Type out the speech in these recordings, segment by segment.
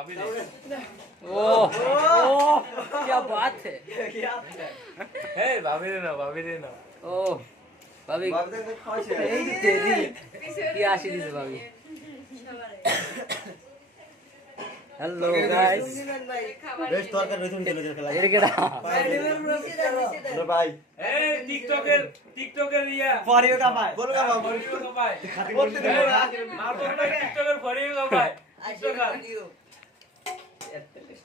भाभी दे ओ ओ क्या बात है हे भाभी दे ना भाभी दे ना ओ ভাবি এই যে তেরি কি আসি দিছে ভাবি হ্যালো গাইস বেশ তরকার রইছুন চলে যে খেলা এর কেডা ভাই ए टिकटॉकर टिकटॉकर या পরেও কা ভাই বলো কা ভাই फरियो का भाई বলতে দেবো না मार तो ना टिकटॉकर फरियो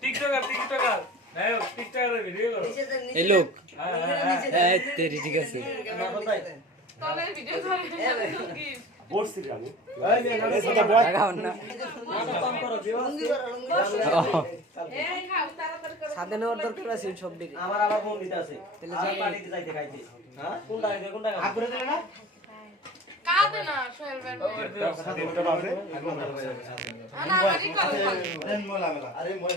টিকটকার টিকটকার এই লোক। ঠিক দরকার আছে সব দিকে আমার আবার ফোন দিতে আছে। পার্টিতে যাইতে খাইতে। হ্যাঁ? কোনটা কোনটা ঘুরে দেবে না? কাঁদে না সোহেল ব্যাট সাদে ওটা পাবে আরে মোলা মেলা আরে মোলা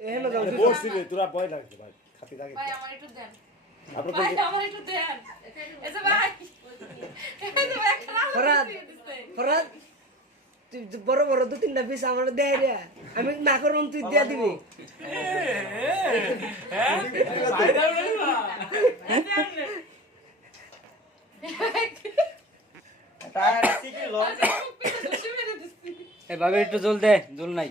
এহেন মানে তোরা ভয় লাগে ভাই খাতি লাগে। ভাই আমার একটু দেন। বড় বড় দু তিনটা পিস আমার দেয় রে। আমি না করুন তুই দিয়ে দিবি। হ্যাঁ, হ্যাঁ। হ্যাঁ, এভাবে একটু জল দে জল নাই।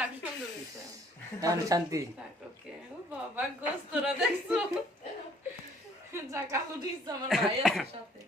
যাক সুন্দর হয়েছে এখন শান্তি ওকে ও বাবা গোস্তরা দেখছ যা কালো দিচ্ছে আমার ভাই আছে সাথে